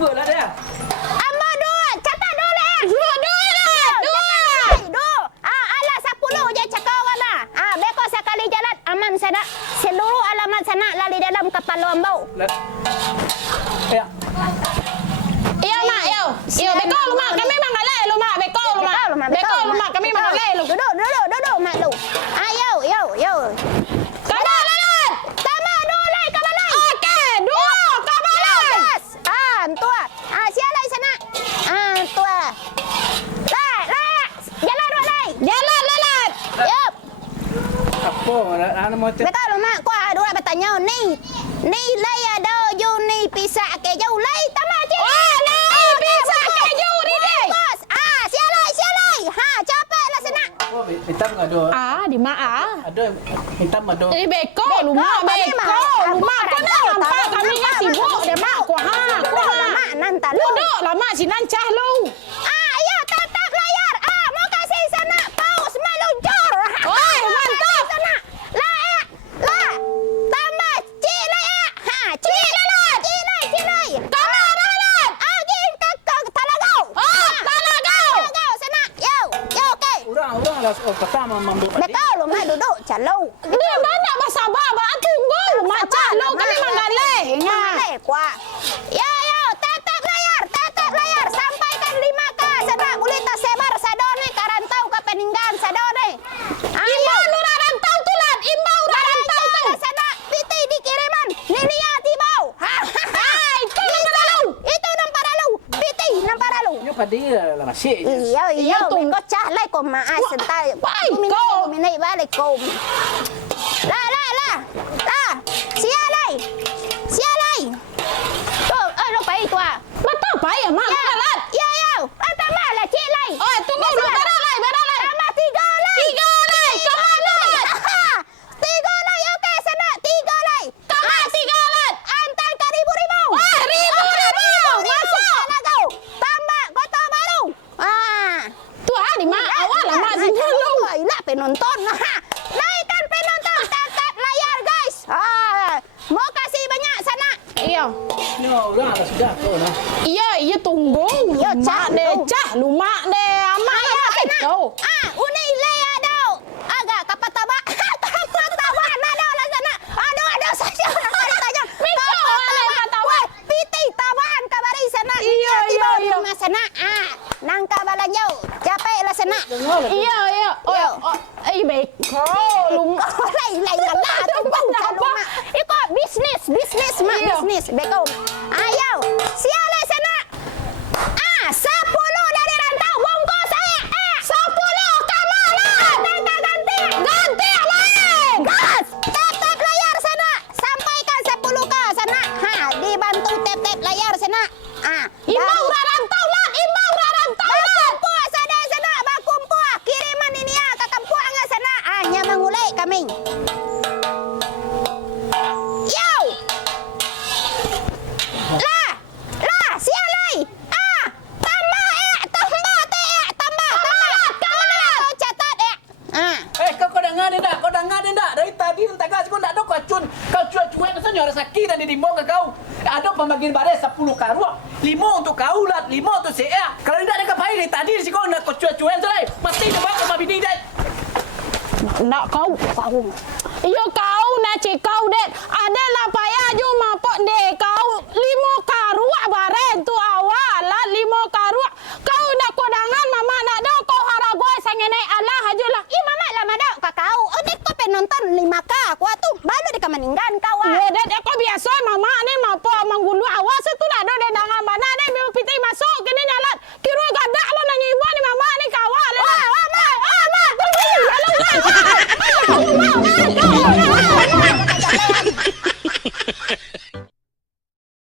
vừa lah dia. Ambak dua. Catat dulu lah. Dua. Ala 10 je cakap orang lah. Beko sekali jalan aman sana. Seluruh alamat sana lali dalam kepala ambau. Ya. Iyo mak, iyo. Iyo beko lu mak, kami mangalai lu mak, beko lu mak. Beko lu mak, kami mangalai lu. Duduk mak lu. Yo. Kada lalat. Tama dulu ke balai. Okey, dua ke balai. Tua. Sialai sana. Tua. Lai. Jalan balai. Jalan lalat. Yup. Apa ana mau cakap? Betul mak ko ada orang bertanya ni lai ada you ni pisah ke jauh lai tama cik. Oh, lai pisah ke jauh ni deh. Bos. Sialai. Capek lah sana. Oh, hitam enggak ada. Di mak Ada hitam ada. Ini beko lu mak, beko lu mak. Kau nak nampak kami ni sibuk deh mak. Mak nanti lu. Duduk lah mak si nancah lu. Ya tetap layar. Mau kasih sana paus meluncur. Oi, mantap. Sana. La. Tambah cik lai. Cik lai. Tama lalat. Agin ke talagau. Talagau. Sana. Yo, okey. Orang lah pertama mampu. Betul lu mak duduk calo. Dia banyak bersabar, mak tunggu. Mak calo kami mangalai. Mangalai kuah. Yo, tetap layar. Sampaikan 5K sana boleh tersebar sador ni karantau ke peninggalan sador ni. Imbau lu rantau tu lat. Imbau rantau tu. Sana piti dikiriman. Ninia tibau. Itu nampak lalu. Piti nampak lalu. Yo dia lah masih. Iya, kau cah lai kau maas sentai. Minai balik kau. Lah. Sialai. Tuh, lu pai tua. Betul apa ya mak? Lalat. Ya. Tambah lah cik lai. Oh, tunggu lu beralai. Tambah 3 lai. 3 lai. Kemana? 3 lai. Okey, sana 3 lai. Kemana 3 lat? Antar ke ribu-ribu. Wah, ribu. Masuk. Kau. Tambah botol baru. Tu di mak awal lah mak sini lu. Nak penonton. Naikkan penonton. Tetap layar guys. Mau kasih banyak sana. Iya. Yo, orang lah sudah tu nah. Iya tunggu. Iya, Mak deh, lu mak deh. Amak lah kau. Uni lea dau. Agak kapat tabak. Kapat tabak ada lah sana. Aduh saja nak tanya. Wah, piti tabakan kabari sana. Iya. Rumah sana. Nangka balanjau. Capek lah sana. Iya. Beko. Lu Lai lah. Tunggu mak. Ikut bisnis mak. Bisnis. Beko. Ayo. Sialai sana. 10 dari rantau bungkus saya. 10 kamalan. Ganti lain. Gas. Tap layar sana. Sampaikan 10K sana. Dibantu tap layar sana. Imbau rantau lat. Bakumpul sana. Bakumpul. Kiriman ini ya ke kampung angga sana. Nya mengulai kami. Yo. Lah. Sialai. Tambah. Kau catat Kau dengar dia tak? Dari tadi entah kau nak ada kacun. Kau cuek-cuek rasanya orang sakit dan ditimbang ke kau. Ada pembagian baris 10 karua. 5 untuk kau lat, 5 untuk saya. Kalau tidak ada kepain dari tadi si kau nak kau cuek-cuek saja. Mesti coba kau bini dah. Nak kau. Iyo kau nak cik kau dek.